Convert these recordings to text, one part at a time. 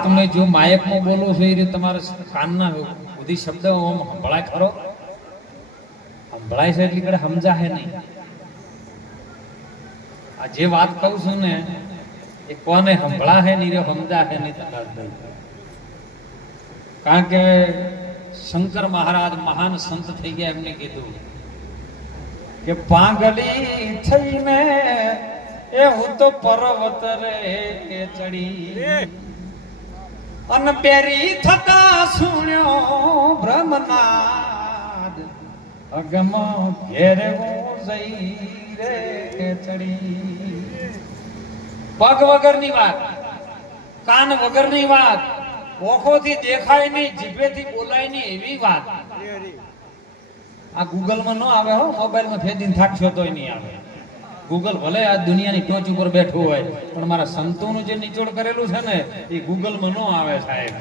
વાત મેં જો માયકમાં બોલો છો એ રીતે તમારા કાનના બધી શબ્દ સંભળાય ખરો? સંભળાય છે એટલી કડે સમજાય નહીં. આ જે વાત કહું છું ને એ કોને સંભળાય નહીં રે સમજાય નહીં. કારણ કે શંકર મહારાજ મહાન સંત થઈ ગયા, એમને કીધું કે પાંગલી થઈને એ હું તો પર્વત રે ચડી અને પેરી થતા સુણ્યો બ્રહ્મનાદ અગમ ઘેરે જઈ રે ચડી. પગ વગરની વાત, કાન વગરની વાત, ઓખોથી દેખાય નહીં, જીભેથી બોલાય નહીં એવી વાત આ ગૂગલમાં ન આવે હો. મોબાઈલમાં ફેદીને થાકશો તોય નહીં આવે. ગૂગલ ભલે આ દુનિયાની ટોચ ઉપર બેઠું હોય પણ મારા સંતોનું જે નિચોડ કરેલું છે ને એ ગૂગલમાં ન આવે સાહેબ.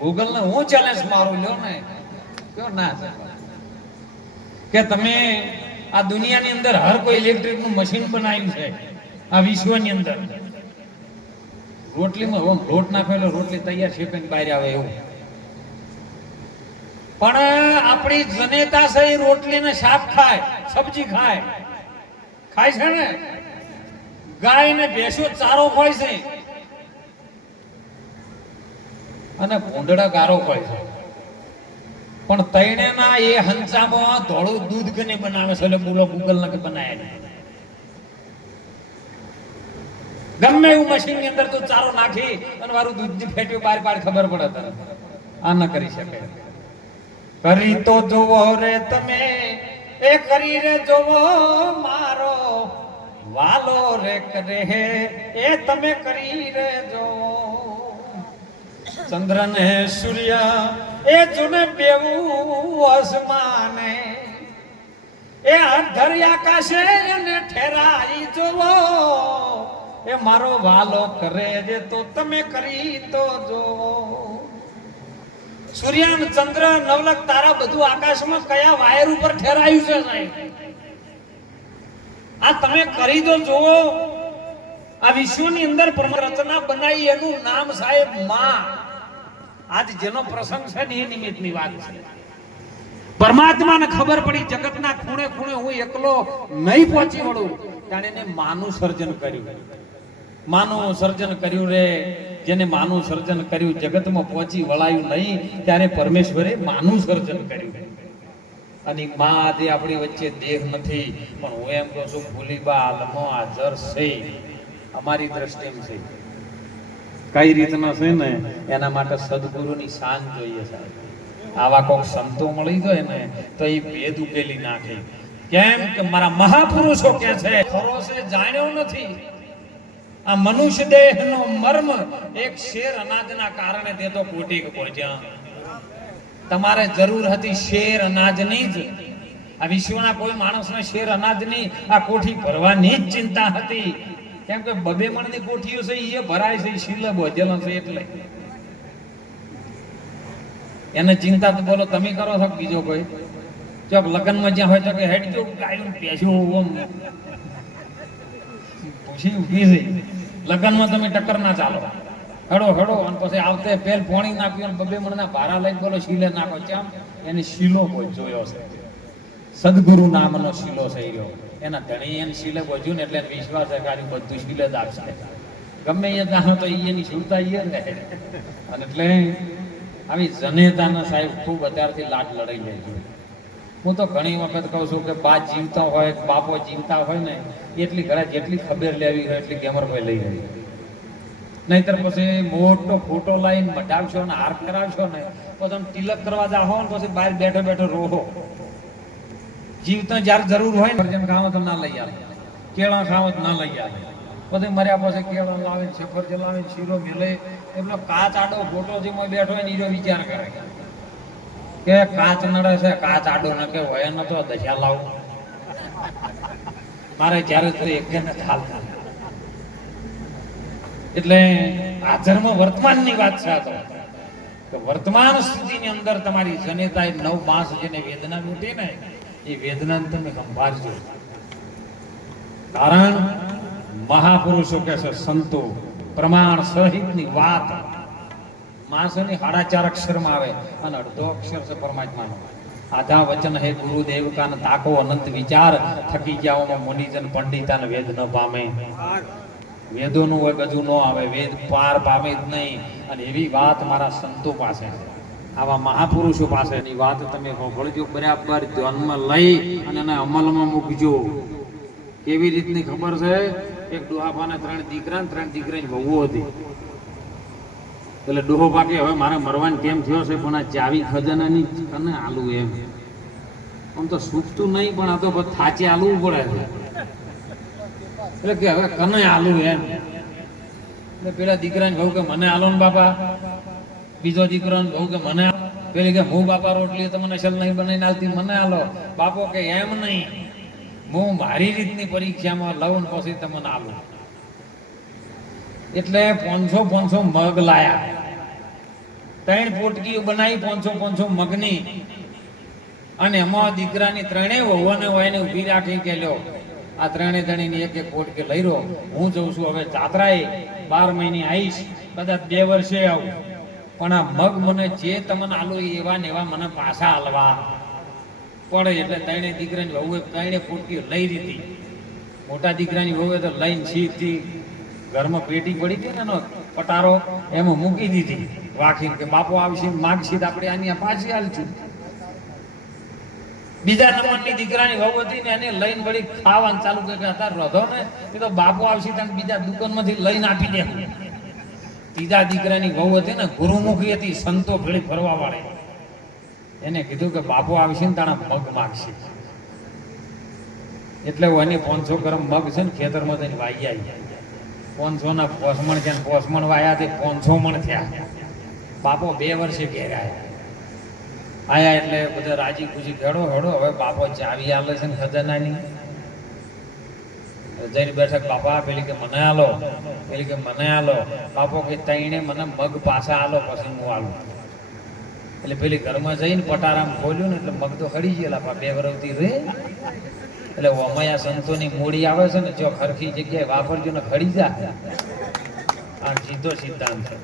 ગૂગલને હું ચેલેન્જ મારું લ્યો ને કયો ના કે તમે આ દુનિયાની અંદર હર કોઈ ઇલેક્ટ્રિકનું મશીન બનાવ્યું છે આ વિશ્વની અંદર. રોટલીમાં લોટ નાખેલો રોટલી તૈયાર છે બહાર આવે એવું. પણ આપણી જનેતા છે એ રોટલીને શાક ખાય, સબ્જી ખાય છે ને. ગાય ને ભેંસો ચારો ખાય છે અને ભૂંડડા ગારો ખાય છે. પણ તૈણેના એ હંચામાં ધોળું દૂધ કને બનાવે છે એટલે બોલો ગૂગલ ને બનાવે. ગમે એવું મશીન ની અંદર તો ચારો નાખી અને મારું દૂધ ની ફેટ્યું બાર બાર ખબર પડે તરત. આ ન કરી શકે. કરી તો જોવો રે તમે, એ કરી રે જોવો મારો વાલો રે કરે એ તમે કરી રે જોવો. ચંદ્ર ને સૂર્ય એ જુને બેવું આસમાને એ અંધર આકાશે એને ઠેરાઈ જોવો. એ મારો વાલો કરે જે તો તમે કરી તો જોવો. સૂર્ય ચંદ્ર નવલક તારા બધું આકાશમાં કયા વાયર ઉપર ઠેરાયું છે સાહેબ? આ તમે કરી તો જોવો. આ વિશ્વની અંદર રચના બનાવી એનું નામ સાહેબ માં. આજ જેનો પ્રસંગ છે ને એ નિમિત્તની વાત છે. પરમાત્માને ખબર પડી જગતના ખૂણે ખૂણે હું એકલો નહીં પહોંચી વળું ત્યારે એને માનું સર્જન કર્યું. માનું સર્જન કર્યું રે જેને માનું સર્જન કર્યું જગતમાં પહોંચી વળાયું નહીં ત્યારે પરમેશ્વરે માનું સર્જન કર્યું. અને માં આજે આપણી વચ્ચે દેહ નથી પણ હું એમ કહું છું ભૂલીબા આલમો હાજર છે અમારી દ્રષ્ટિમાં છે. કઈ રીતના છે ને એના માટે સદગુરુની શાન જોઈએ સાહેબ. આવા કોક સંતો મળી જાય ને તો એ ભેદ ઉકેલી નાખે. કેમ કે મારા મહાપુરુષો કે છે ખરો છે જાણ્યો નથી. આ મનુષ્ય દેહનો મર્મ એક શેર અનાજના કારણે તે તો કોટી પહોંચ્યા. તમારે જરૂર હતી શેર અનાજની જ. આ વિશ્વના કોઈ માણસને શેર અનાજની આ કોઠી ભરવાની જ ચિંતા હતી. કેમ કે બબે મણની કોઠીઓ છે એ ભરાય છે, શીલે બોજેલો છે એટલે એને ચિંતા તો બોલો તમે કરો છો બીજો કોઈ? ચોક લગ્નમાં જ્યાં હોય તો કે હેડ જો ગાયું પેશું પૂછી ઉભી છે. લગ્નમાં તમે ટક્કર ના ચાલો, હડો હડો અને પછી આવતે પેલ પોણી નાખ્યું બબે મણના ભારા લઈને બોલો શીલે નાખો. ચમ એની શીલો કોઈ જોયો છે. સદગુરુ નામનો શીલો છે રહ્યો. એના ધણી એને શીલે બોજ્યું ને એટલે વિશ્વાસ છે કે બધું શીલે જ આપશે. ગમે એ જાણો તો એની સુરતા એ ને. અને એટલે આવી જનેતાના સાહેબ ખૂબ અત્યારથી લાટ લડાઈ લે છે. હું તો ઘણી વખત કહું છું કે બા જીવતા હોય બાપો જીવતા હોય ને એટલી ઘરે જેટલી ખબર લેવી હોય એટલી ગેમર ભાઈ લઈ રહી. નહીતર પછી મોટો ફોટો લાઈન મઢાવશો ને હાર કરાવશો ને તો તમે તિલક કરવા જાઓ ને પછી બહાર બેઠો બેઠો રોહો. જીવતા જયારે જરૂર હોય ને સફરજન ખાવો તો ના લઈ આવે, કેળા ખાવો તો ના લઈ આવે. પછી મર્યા પછી કેળા લાવે, સફરજન લાવે, શીરો મિલે. એટલો કાચ આડો ફોટો થી બેઠો હોય ને એનો વિચાર કરે કે કાચ નડે છે, કાચ આડો ન કે હોય ન તો દશા લાવું મારે જ્યારે તો એક ને ખાલ. એટલે હાજરમાં વર્તમાનની વાત છે. આ તો વર્તમાન સ્થિતિની અંદર તમારી જનેતા 9 માસ જેને વેદના મૂટી ને એ વેદનાને તમે સંભાળજો. કારણ મહાપુરુષો કે છે સંતો પ્રમાણ સહિતની વાત માણસોની 4.5 અક્ષરમાં આવે અને અડધો અક્ષર છે પરમાત્માનો. આધા વચન હે ગુરુદેવ કાન તાકો અનંત વિચાર, થકી જાઓમાં મુનિજન પંડિતાન વેદ ન પામે. વેદોનું હોય ગજુ ન આવે, વેદ પાર પામે જ નહીં. અને એવી વાત મારા સંતો પાસે, આવા મહાપુરુષો પાસેની વાત તમે સાંભળજો, બરાબર ધ્યાનમાં લઈ અને એને અમલમાં મૂકજો. કેવી રીતની ખબર છે? એક ડોહાપાને 3 દીકરા, 3 દીકરાની વહુ હતી. એટલે ડોહો પાકે હવે મારે મરવાનું કેમ થયો છે, પણ આ ચાવી ખજાનાની કને આલુ એમ. આમ તો સુખતું નહીં, પણ આ તો થાચે આલવું પડે છે. એટલે કે હવે કને આલુ એમ. એટલે પેલા દીકરાને કહું કે મને આલો ને બાપા. બીજો દીકરાને કહું કે મને. પેલી કે હું બાપા રોટલી તમને અસલ નહીં બનાવીને આલતી, મને આલો. બાપો કે એમ નહીં, હું મારી રીતની પરીક્ષામાં લઉં પછી તમને આલું. એટલે 500 મગ લાયા, 3 પોટકી બનાવી 500 મગની. અને એમાં દીકરાની 3 વહુને વાયને ઊભી રાખી કે લ્યો આ 3 જણીની એક પોટકી લઈ રહ્યો, હું જઉં છું હવે જાત્રાએ, 12 મહિને આવીશ, કદાચ 2 વર્ષે આવું, પણ આ મગ મને જે તમને આલો એવા ને એવા મને પાછા હાલવા પડે. એટલે 3 દીકરાની વહુએ 3 પોટકી લઈ લીધી. મોટા દીકરાની વહુએ તો લઈને સીધી ઘરમાં પેટી પડી હતી ને એનો પટારો, એમાં મૂકી દીધી વાખીને કે બાપુ આવશે માગશે તો આપણે આની પાછી હાલશું. બીજા નંબરની દીકરાની વહુ હતી ને એને લઈને વળી ખાવાનું ચાલુ કરે કે અત્યારે રોધો ને એ તો બાપુ આવશે તને બીજા દુકાનમાંથી લઈને આપી દે. ત્રીજા દીકરાની વહુ હતી ને ગુરુમુખી હતી, સંતો ભેળી ફરવા વાળી. એને કીધું કે બાપુ આવશે ને તારા મગ માગશે. એટલે એને 500 ગ્રામ મગ છે ને ખેતરમાં જઈને વાઈ આવી. 500 ના પોસમણ છે, પોસમણ વાયા તે 500 મણ થયા. બાપો 2 વર્ષે ઘેર આયા. એટલે બધા રાજી ખુશી હેડો હેડો હવે બાપો ચાવી આલે છે ને ખજાનાની. જઈને બેઠક બાપા, પેલી કે મને આલો, પેલી કે મને આલો. બાપો કે તઈને મને મગ પાછા આલો પછી હું આલું. એટલે પેલી ઘરમાં જઈને પટારામાં ખોલ્યું ને એટલે મગ તો હળી ગયેલા 2 વર્ષથી રે. એટલે ઓમયા સંતોની મૂડી આવે છે ને, જો ખરખી જગ્યાએ વાપરજો ને ખડી જા. આ સીધો સિદ્ધાંત છે.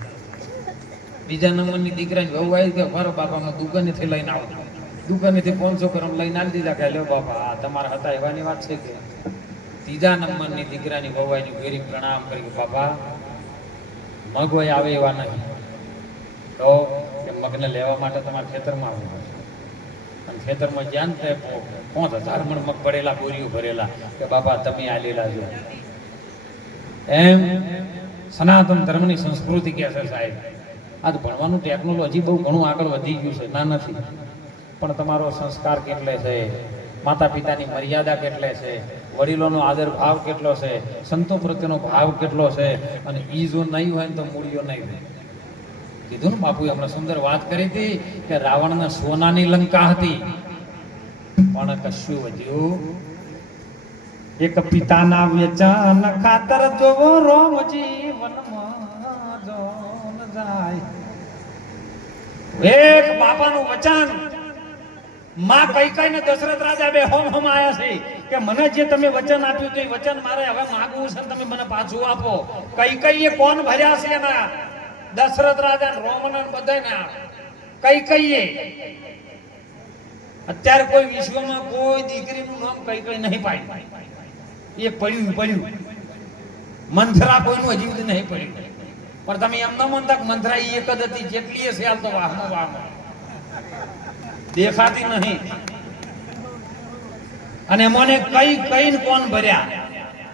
બીજા નંબરની દીકરાની વહુ આવી કે મારો બાપા હું દુકાનેથી લઈને આવું. દુકાનેથી 500 ગ્રામ લઈને આવી દીધા કે લ્યો બાપા આ તમારા હતા એવાની વાત છે કે. ત્રીજા નંબરની દીકરાની વહુ આવી ફેરી પ્રણામ કરી કે બાપા મગ હોય આવે એવા નહીં, તો કે મગને લેવા માટે તમારા ખેતરમાં આવવું પડશે. અને ખેતરમાં જ્યાં તે 5000 મણ મગ પડેલા, બોરીઓ ભરેલા, કે બાપા તમે આલેલા છો. એમ સનાતન ધર્મની સંસ્કૃતિ કે છે સાહેબ. આ તો ભણવાનું ટેકનોલોજી બહુ ઘણું આગળ વધી ગયું છે, ના નથી, પણ તમારો સંસ્કાર કેટલે છે, માતા પિતાની મર્યાદા કેટલે છે, વડીલોનો આદર ભાવ કેટલો છે, સંતો પ્રત્યેનો ભાવ કેટલો છે. અને ઈ જો નહીં હોય તો મૂળિયો નહીં રહે. કીધું ને બાપુએ હમણાં સુંદર વાત કરી હતી કે રાવણના સોનાની લંકા હતી, પણ કશું વધ્યું. એક પિતાના વેચાણ ખાતર જોવો રોમજી વનમાં જોન જાય. એક બાપાનું વચન માં કઈ ને દશરથ રાજા બે હોમ આયા છે કે મને જે તમે વચન આપ્યું તે વચન મારે હવે માંગવું છે, તમે મને પાછું આપો. કઈ કોણ ભર્યા છે એના? દશરથ રાજા ને રોમન બધા કઈ અત્યારે કોઈ વિશ્વમાં કોઈ દીકરીનું નામ કઈ નહીં પાડ્યું. એ પડ્યું મંથરા કોઈનું હજી સુધી નહીં પડ્યું. પણ તમે એમ ન માનતા મંથરા એક જ હતી, જેટલી હશે હાલ તો વાહમાં દેખાતી નહીં. અને મને કઈ કોણ ભર્યા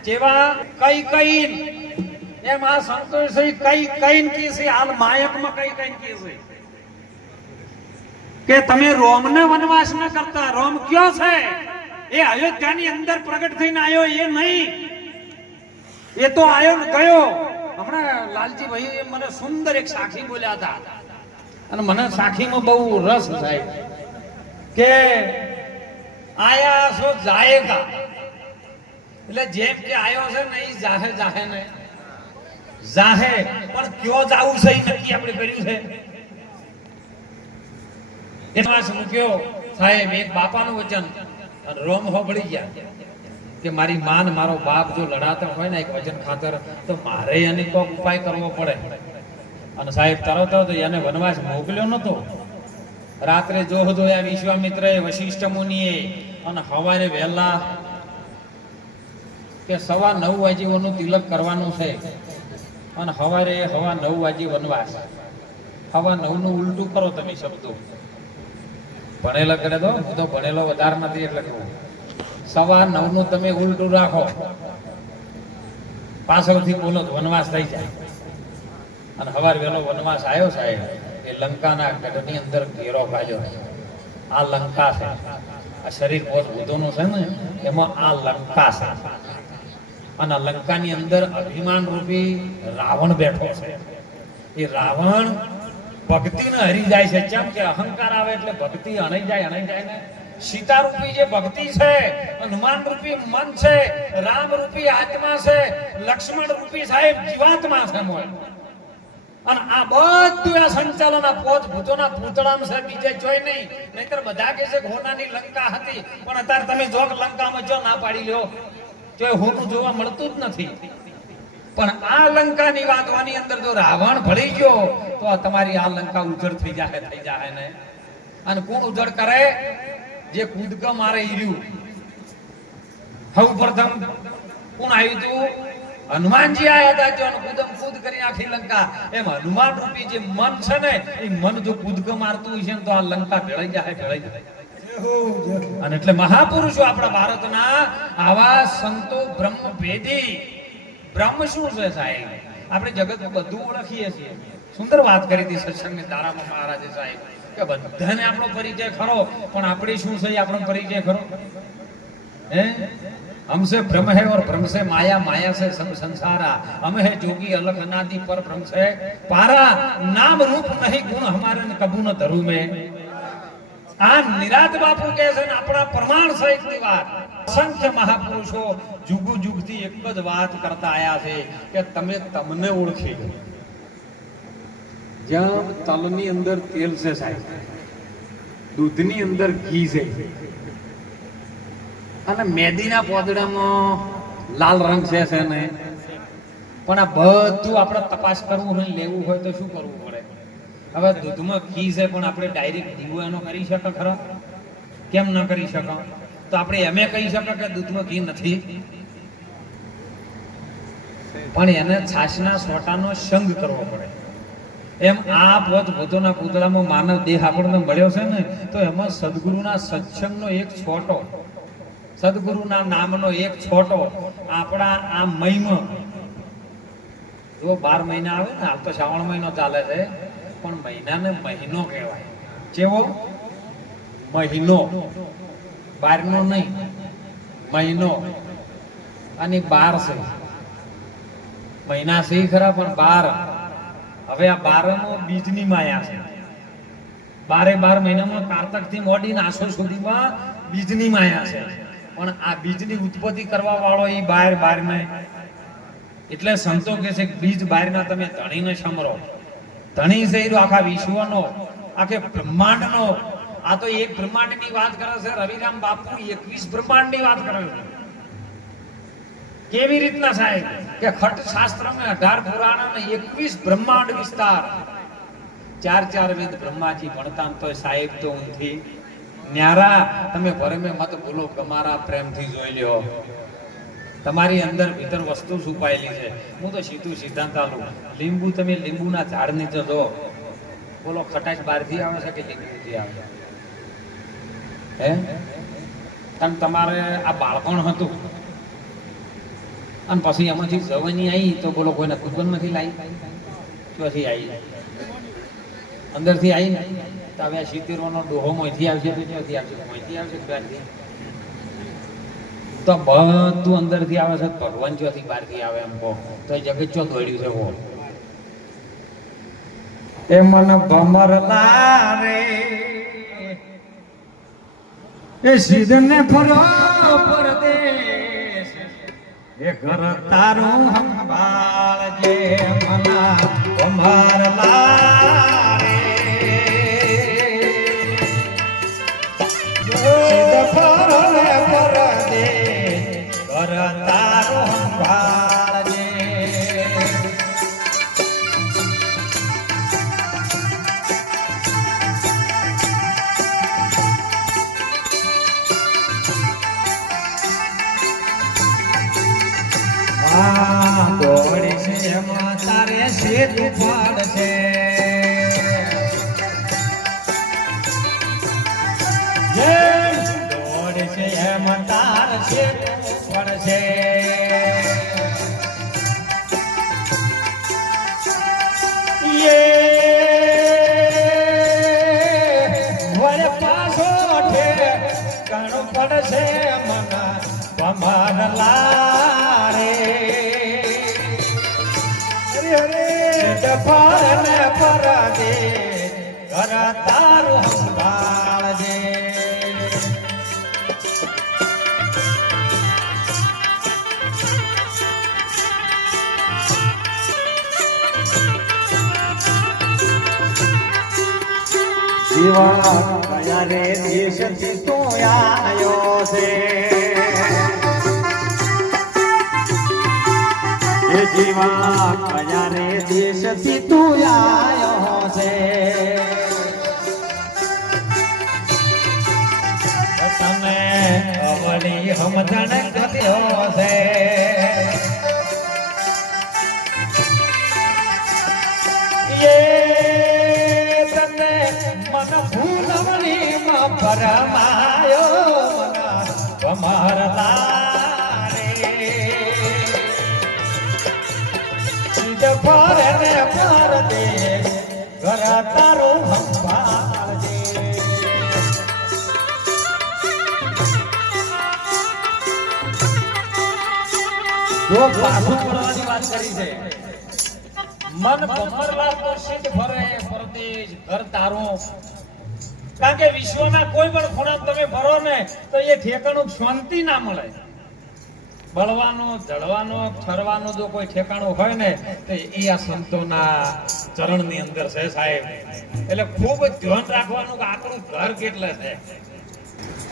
જેવા કઈ એમ આ સંતોષ કઈ કી છે હાલ માયકમાં કઈ કી છે કે તમે રોમને વનવાસ ન કરતા. રોમ કયો છે? એ અયોધ્યાની અંદર પ્રગટ થઈને આવ્યો એ નહીં, એ તો આવ્યો ને ગયો. હમણાં લાલજી ભાઈ મને સુંદર એક સાખી બોલ્યા હતા અને મને સાખીમાં બહુ રસ થાય કે આયા સો જાયેગા, એટલે જેમ કે આયો છે ને એ જાહે ને જાહે, પણ કયો જાવું છે એ નક્કી આપણે કર્યું છે. એમાં મૂક્યો સાહેબ એક બાપાનું વચન અને રોમ હોબળી ગયા કે મારી માન મારો બાપ જો લડાતા હોય ને એક વચન ખાતર તો મારે એની કોઈક ઉપાય કરવો પડે. અને સાહેબ તરત જ એને વનવાસ મોકલ્યો નતો. રાત્રે જોયા વિશ્વામિત્રએ, વશિષ્ઠ મુનિએ, અને સવારે વહેલા કે 9:15 વાગે તિલક કરવાનું છે, અને સવારે 9:15 વાગે વનવાસ. 9:15 નું ઉલટું કરો તમે શબ્દો. ભણેલા કરે તો હું તો ભણેલો વધારે નથી એટલે કહું. 9:15 નું તમે ઉલટું રાખો, પાછળથી બોલો વનવાસ થઈ જાય. અને સવાર વહેલો વનવાસ આવ્યો સાહેબ, એ લંકાના ગઢની અંદર ઘેરો કાઢ્યો. આ લંકા છે, આ શરીર પોત ભૂતોનું છે ને, એમાં આ લંકા છે. અને લંકાની અંદર અભિમાન રૂપી રાવણ બેઠો છે. એ રાવણ ભક્તિને હરી જાય છે. કેમ કે અહંકાર આવે એટલે ભક્તિ અણાઈ જાય ને. સીતા રૂપી જે ભક્તિ છે, હનુમાન રૂપી મન છે, રામ રૂપી આત્મા છે, લક્ષ્મણ રૂપી સાહેબ જીવાત્મા છે મોય. અને આ બધું આ સંચાલન આ પોત ભૂતોના પૂતળામાં છે, બીજે જોઈ નહીં. નહીતર બધા કે છે હોનાની લંકા હતી, પણ અત્યારે તમે જોક લંકામાં જો ના પાડી લ્યો, જો હોનું જોવા મળતું જ નથી. પણ આ લંકાની વાતવાની અંદર જો રાવણ ભળી ગયો તો તમારી આ લંકા ઉજળ થઈ જાય ને. અને કોણ ઉજળ કરે? જે કૂદકા મારે ઈર્યું. સૌ પ્રથમ કોણ આવ્યું હતું? હનુમાનજી આયા હતા. જો કૂદ કરી આખી લંકા. એમ હનુમાન રૂપી જે મન છે ને, એ મન જો કૂદકા મારતું હોય છે ને તો આ લંકા ભેળાઈ જાય. અને એટલે મહાપુરુષો આપણા ભારતના આવા સંતો બ્રહ્મ ભેદી. બ્રહ્મ શું છે સાહેબ? આપણે જગતમાં બધું ઓળખીએ છીએ. સુંદર વાત કરી હતી સત્સંગની તારામાં મહારાજે સાહેબ કે બધાને આપણો પરિચય ખરો, પણ આપણે શું છે આપણો પરિચય ખરો? હે, हमसे ब्रह्म है और ब्रह्म से माया, माया से सब संसारा, हम है जोगी अलग अनादि पर ब्रह्म से पारा, नाम रूप नहीं गुण हमारे कबू न धरू में. આ નિરાત બાપુ કહે છે ને આપણા પ્રમાણ સહિતની વાત. અસંખ્ય મહાપુરુષો જુગુ જુગથી એક જ વાત કરતા આયા છે કે તમે તમને ઓળખી લો. જેમ તલની અંદર તેલ છે સાહેબ, દૂધની અંદર ઘી છે, અને મેદીના પોદડામાં લાલ રંગ છે ને, પણ આ બધું આપણે તપાસ કરવું હોય, લેવું હોય તો શું કરવું પડે? હવે દૂધમાં ઘી છે, પણ આપણે ડાયરેક્ટ દીવો એનો કરી શકે ખરો? કેમ ન કરી શકો? તો આપણે એમ કહી શકે કે દૂધમાં ઘી નથી, પણ એને છાશના સોટાનો સંગ કરવો પડે. એમ આ પોત ભૂતોના પૂતળામાં માનવ દેહ આપણને મળ્યો છે ને, તો એમાં સદગુરુના સત્સંગનો એક છોટો, સદગુરુના નામનો એક છોટો આપણા આ મહિમા. જો 12 મહિના આવે ને, હાલ તો શ્રાવણ મહિનો ચાલે છે, પણ મહિનાને મહિનો કહેવાય. કેવો મહિનો? 12નો નહીં, મહિનો. અને 12 છે મહિના છે ખરા, પણ 12. હવે આ 12 બીજની માયા છે. 12 મહિનામાં કારતક થી મોડીને આસો સુધીમાં બીજની માયા છે. પણ આ બીજની ઉત્પત્તિ કરવા વાળો એ 12 ને. એટલે સંતો કહે છે કે બીજ 12ના તમે ધણીને સમરો. ધણી છે આખા વિશ્વનો, આખે બ્રહ્માંડનો. આ તો એક બ્રહ્માંડની વાત કરે છે રવિરામ બાપુ, 21 બ્રહ્માંડની વાત કરે છે. કેવી રીતના સાહેબ કે ખટ શાસ્ત્રમાં 18 પુરાણ અને 21 બ્રહ્માંડ વિસ્તાર. 4 વેદ બ્રહ્માજી ભણતા તો સાહેબ તો ઊંથી ન્યારા. તમે ભરમે મત બોલો, તમારા પ્રેમથી જોઈ લ્યો. તમારી અંદર ભીતર વસ્તુ છુપાયેલી છે. હું તો સીધું સિદ્ધાંત આલું. લીંબુ, તમે લીંબુના ઝાડ નીચે જો, બોલો ખટાશ બહારથી આવે છે કે લીંબુથી આવે? હે, અને તમારે આ બાળપણ હતું અને પછી એમાંથી જવાની આવી તો બોલો કોઈને કુદબનમાંથી લાવી? ચોથી આવી, અંદરથી આવી ને. તો હવે આ 70નો ડોહો મોંથી આવશે તો ચોથી આવશે? મોંથી આવશે બહારથી? તો બધું અંદરથી આવે છે. ભગવાન ચોથી બહારથી આવે એમ કહો તો જગત ચો દોડ્યું છે? હો એ મન ભમરલા રે એ સિદ્ધને ફરો પરદેશ, એ ઘર તારું સંભાળજે મના ભમરલા રે. સિદ્ધ ફરો પરદેશ, ઘર તારું સંભાળજે. આ દોડી છે એમાં તારે સીધું પડશે દોડી છે એમાં તારે સીધું પડશે વરે પાછો ઘણું પડશે મના પમાર લારે ફર ને પર દે ઘર તારું સંભાળજે જીવા કયા રે દેશથી તું આયો છે એ જીવા કયા રે દેશથી તું આયો છે તમે અવળી સમજણ કર્યો છે મન ફૂલવણી માં પરમાયો કમર તારે પર ને પર દે ઘર તારું સંભાળજે જો પાછું પડવાની વાત કરી છે મન કમરલાલ તો સિદ્ધ ફરે પરદેશ ઘર તારું કારણ કે વિશ્વના કોઈ પણ ખૂણા તમે ફરો ને તો એ ઠેકાણું શાંતિ ના મળે બળવાનો જળવાનો ઠરવાનો જો કોઈ ઠેકાણું હોય ને તો એ આ સંતોના ચરણની અંદર છે સાહેબ એટલે ખૂબ જ ધ્યાન રાખવાનું કે આપણું ઘર કેટલે છે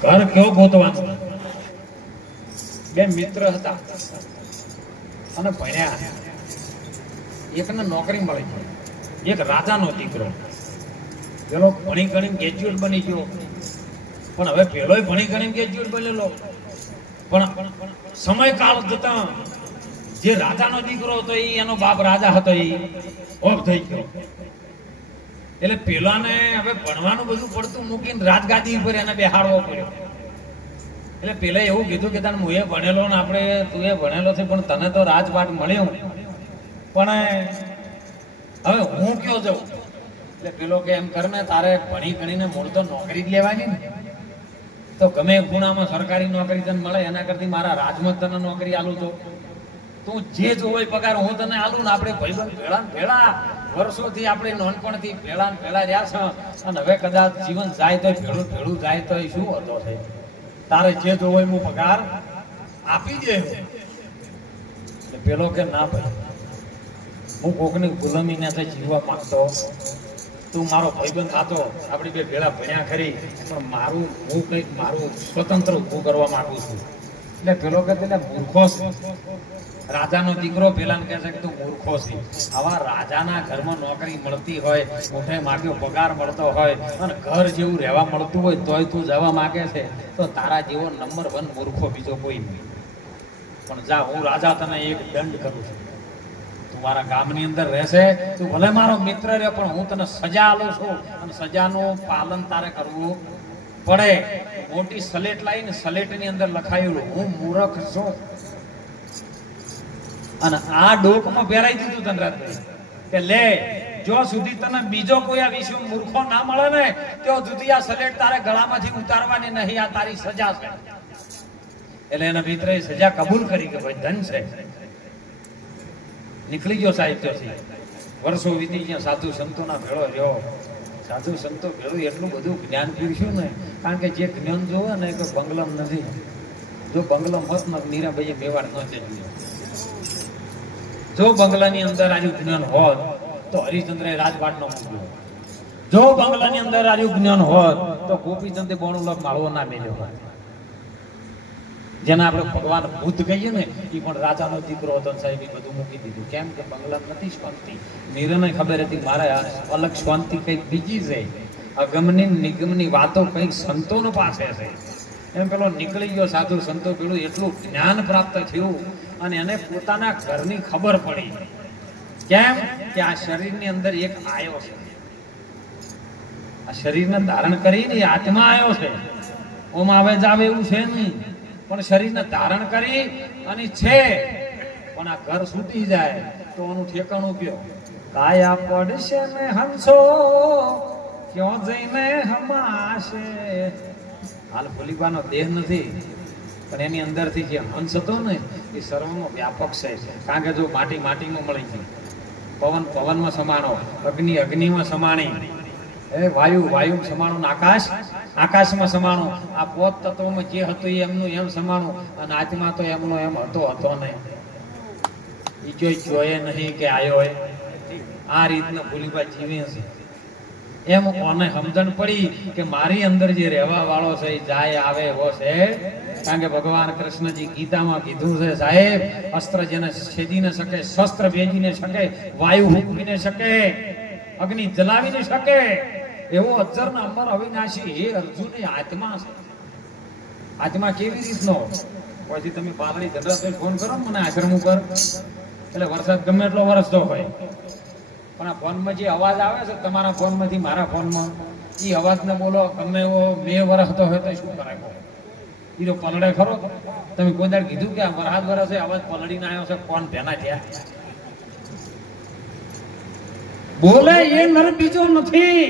ઘર કેવું ગોતવાનું બે મિત્ર હતા અને ભણ્યા એકને નોકરી મળી એક રાજાનો દીકરો પેલો ભણી ગણી ગ્રેજ્યુએટ બની ગયો પણ હવે પેલોય ભણી ગણી ગ્રેજ્યુએટ બનેલો પણ સમયકાળ જતા જે રાજાનો દીકરો હતો એનો બાપ રાજા હતો એ ઓફ થઈ ગયો એટલે પેલાને હવે ભણવાનું બધું પડતું મૂકીને રાજગાદી ઉપર એને બેહાડવો પડ્યો એટલે પેલા એવું કીધું કે તને હું એ ભણેલો ને આપણે તું એ ભણેલો છે પણ તને તો રાજપાટ મળ્યો પણ હવે હું કયો જાઉં એટલે પેલો કે એમ કર ને તારે ભણી ગણીને મૂળ તો નોકરી જ લેવાની ને તો ગમે ખૂણામાં સરકારી નોકરી તને મળે એના કરતી મારા રાજમાં તને નોકરી આલું તો તું જે જોવો પગાર હું તને આલું ને આપણે ભાઈબંધ ભેળા ભેળા વર્ષોથી આપણે નાનપણથી ભેળા ભેળા રહ્યા છે અને હવે કદાચ જીવન જાય તો ભેળું ભેળું જાય તો શું હતો છે તારે જે જોવો હું પગાર આપી દે પેલો કે ના ભાઈ હું કોકની ગુલામી ને જીવવા માંગતો તું મારો ભાઈબંધ થતો આપણે બે ભેળા ભણ્યા ખરી પણ મારું હું કંઈક મારું સ્વતંત્ર ઊભું કરવા માંગુ છું એટલે પેલો કે એટલે મૂર્ખો છે રાજાનો દીકરો પેલાને કહે છે કે તું મૂર્ખો છે આવા રાજાના ઘરમાં નોકરી મળતી હોય મોઢે માગ્યો પગાર મળતો હોય અને ઘર જેવું રહેવા મળતું હોય તોય તું જવા માંગે છે તો તારા જેવો નંબર 1 મૂર્ખો બીજો કોઈ નહીં પણ જા હું રાજા તને એક દંડ કરું છું મારા ગામની અંદર રહેશે તું ભલે મારો મિત્ર રહે પણ હું તને સજા આલું છું અને સજાનું પાલન તારે કરવું પડે મોટી સલેટ લાવીને સલેટની અંદર લખાયેલું હું મૂર્ખ છું અને આ ડોકમાં પહેરાઈ દીધું ધનરાજભાઈ કે લે જો સુધી તને બીજો કોઈ આ વિશ્વ મૂર્ખો ના મળે ને તો સુધી આ સલેટ તારે ગળામાંથી ઉતારવાની નહીં આ તારી સજા છે એટલે એના મિત્રએ સજા કબૂલ કરી કે ભાઈ ધન છે નીકળી ગયો સાહેબ ત્યાંથી વર્ષો વીતી ગયા સાધુ સંતોના ભેળો રહ્યો સાધુ સંતો ભેળું એટલું બધું જ્ઞાન પીરસ્યું ને કારણ કે જે જ્ઞાન જોવે ને કે બંગલમ નથી જો બંગલમ હોત ને મીરાભાઈએ મેવાડ ન ચડ્યું જો બંગલાની અંદર આવ્યું જ્ઞાન હોત તો હરિશ્ચંદ્રે રાજપાટનો મૂક્યો જો બંગલાની અંદર આવ્યું જ્ઞાન હોત તો ગોપીચંદે 92 લાખ માળવો ના મેલ્યો હોત જેના આપણે ભગવાન બુદ્ધ કહીએ ને એ પણ રાજાનો દીકરો હતો સાહેબ એ બધું મૂકી દીધું કેમ કે બંગલા નથી શાંતિ નીરને ખબર હતી મારે અલગ શાંતિ કંઈક બીજી છે અગમની નિગમની વાતો કંઈક સંતોનો પાસે છે એમ પેલો નીકળી ગયો સાધુ સંતો પેલું એટલું જ્ઞાન પ્રાપ્ત થયું અને એને પોતાના ઘરની ખબર પડી. કેમ કે આ શરીરની અંદર એક આયો છે, આ શરીરને ધારણ કરીને આત્મા આવ્યો છે. ઓમ આવે જાવે એવું છે નહીં, પણ શરીરને ધારણ કરી અને છે. પણ આ ઘર છૂટી જાય તો આનું ઠેકાણું કયો? કાયા પડશે ને હંસો ક્યાં જઈને હમાશે. હાલ ભૂલીબાનો દેહ નથી, પણ એની અંદરથી જે હંસ હતો ને એ સર્વનો વ્યાપક છે. કારણ કે જો માટી માટીમાં મળી ગઈ, પવન પવનમાં સમાણો, અગ્નિ અગ્નિમાં સમાણી, વાયુ વાયુમાં સમાણું, આકાશ આકાશમાં સમાણું. આ પોત તત્વમાં જે હતું એ એમનું એમ સમાણું, અને આત્મા તો એમનો એમ હતો નહીં. એ જોયે નહીં કે આયો હોય. આ રીતના ભૂલીબા જીવે છે. એમ કોને સમજણ પડી કે મારી અંદર જે રહેવા વાળો છે એ જાય આવે એવો છે. કારણ કે ભગવાન કૃષ્ણજી ગીતામાં કીધું છે, સાહેબ અસ્ત્ર જેને છેદી ન શકે, શસ્ત્ર ભેજી ન શકે, વાયુ ફૂંકી ન શકે, અગ્નિ જલાવી ન શકે, એવો અજર ને અમર અવિનાશી હે અર્જુન એ આત્મા છે. આત્મા કેવી રીતનો? પછી તમે પાલડી ધંધા ફોન કરો મને આશ્રમ ઉપર, એટલે વરસાદ ગમે એટલો વરસતો હોય, પણ આ ફોનમાં જે અવાજ આવે છે તમારા ફોનમાંથી મારા ફોનમાં, એ અવાજને બોલો ગમે એવો 2 વરસતો હોય તો શું કરાય? એ તો પલડે ખરો? તમે કોઈ દાડ કીધું કે આ વરસાદ વરસે અવાજ પલડીને આવ્યો છે, કોણ ભેના થયા? બોલે એ નર બીજો નથી,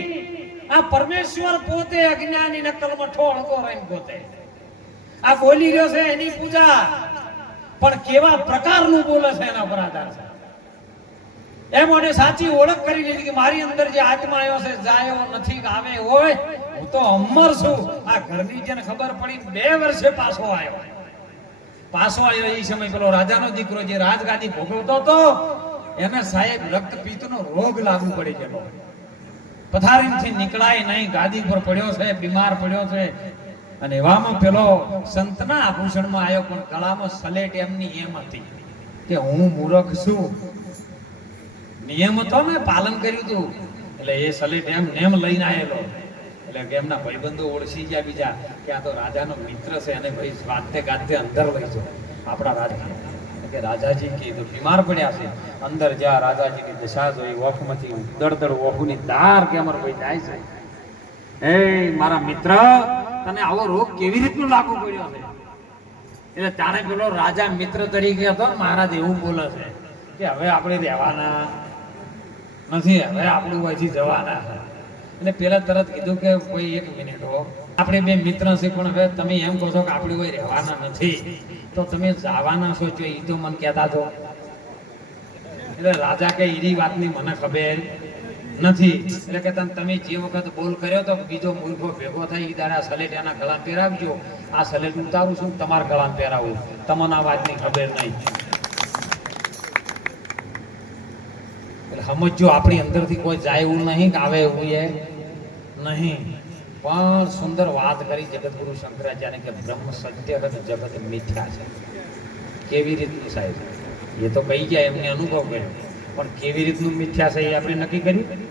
આ પરમેશ્વર પોતે અજ્ઞાની નકલમાં ઠોળતો રહીને પોતે આ બોલી રહ્યો છે. એની પૂજા પણ કેવા પ્રકારનું બોલે છે એના પર આધાર છે. એમ મને સાચી ઓળખ કરી લીધી કે મારી અંદર જે આત્મા આવ્યો છે જાય એવો નથી, આવે હોય. હું તો અમર છું. આ ઘરની જેને ખબર પડી 2 વર્ષે પાછો આવ્યો. એ સમય પેલો રાજાનો દીકરો જે રાજગાદી ભોગવતો હતો એને સાહેબ રક્તપિત્તનો રોગ લાગુ પડી ગયો. પથારીથી નીકળાય નહીં, ગાદી પર પડ્યો છે, બીમાર પડ્યો છે. અને એવામાં પેલો સંતના આભૂષણમાં આવ્યો, પણ ગળામાં સલેટ એમની એમ હતી કે હું મૂર્ખ છું. નિયમ હતો ને, પાલન કર્યું હતું, એટલે એ સલેટ એમ લઈને આવેલો. એટલે કે એમના ભાઈબંધો ઓળખી ગયા બીજા કે આ તો રાજાનો મિત્ર છે, અને ભાઈ વાતે ગાતે અંદર લઈ જાઓ આપણા રાજા. કે રાજાજી કીધું બીમાર પડ્યા છે, અંદર જા. રાજાજીની દશા જોઈ, ઓખમાંથી દળદળ ઓખુની ધાર કે અમર ભાઈ જાય છે. હે મારા મિત્ર, તને આવો રોગ કેવી રીતનો લાગુ પડ્યો છે? એટલે તારે પેલો રાજા મિત્ર તરીકે હતો, મહારાજ એવું બોલે છે કે હવે આપણે રહેવાના નથી, હવે આપણું અહીંથી જવાના. એટલે પેલા તરત કીધું કે કોઈ 1 મિનિટ હો, આપણે 2 મિત્ર છે, પણ હવે તમે એમ કહો છો કે આપણે કોઈ રહેવાના નથી, તો તમે જવાના છો છો? એ તો મને કહેતા છો. એટલે રાજા કે એની વાતની મને ખબર નથી. એટલે કે તમે જે વખત બોલ કર્યો તો બીજો મૂર્ખો ભેગો થાય એ દાડા સલેટ એના ગળા પહેરાવજો. આ સલેટ ઉતારું છું, તમારા ગળા પહેરાવું, તમને આ વાતની ખબર નહીં. એટલે સમજો આપણી અંદરથી કોઈ જાય એવું નહીં, કે આવે એવું એ નહીં. પણ સુંદર વાત કરી જગતગુરુ શંકરાચાર્ય કે બ્રહ્મ સત્ય કે જગત મિથ્યા છે. કેવી રીતનું સાહેબ? એ તો કહી ગયા, એમને અનુભવ કર્યો, પણ કેવી રીતનું મિથ્યા છે એ આપણે નક્કી કર્યું.